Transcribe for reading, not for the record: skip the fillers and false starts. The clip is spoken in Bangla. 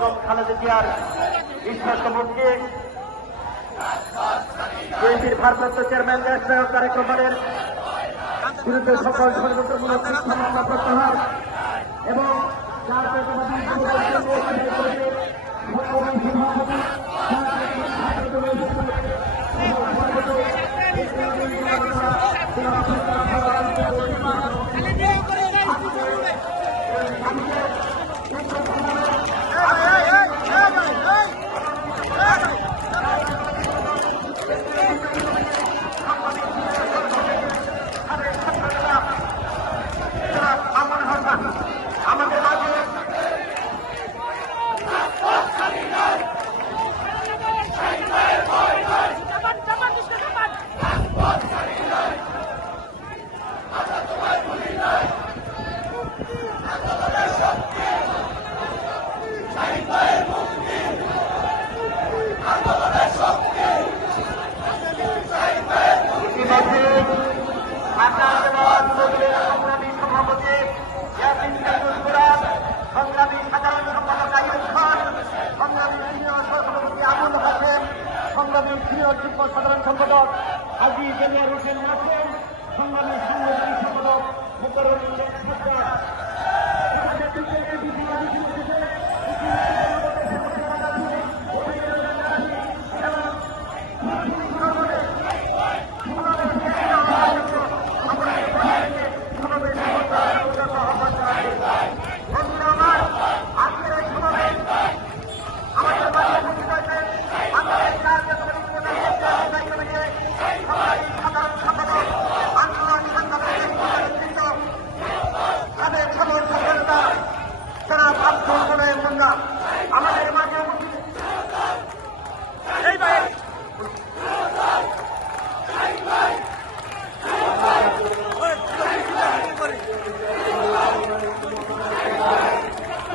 বেগম খালেদা জিয়ার বিশ্বস্তমুখী বিএনপির ভারপ্রাপ্ত চেয়ারম্যান দেশনায়ক তারেক রহমানের বিরুদ্ধে সকল ষড়যন্ত্রমূলক মিথ্যা মামলা প্রত্যাহার এবং আমাদের সংগ্রামী সাধারণ সম্পাদক আইয়ুব খান, সংগ্রামী সিনিয়র সহসভাপতি আবুল হাসেম, সংগ্রামী সিনিয়র যুগ্ম সাধারণ সম্পাদক হাজী দেলোয়ার হোসেন নাসিম, সংগ্রামী সাংগঠনিক সম্পাদক মুকররম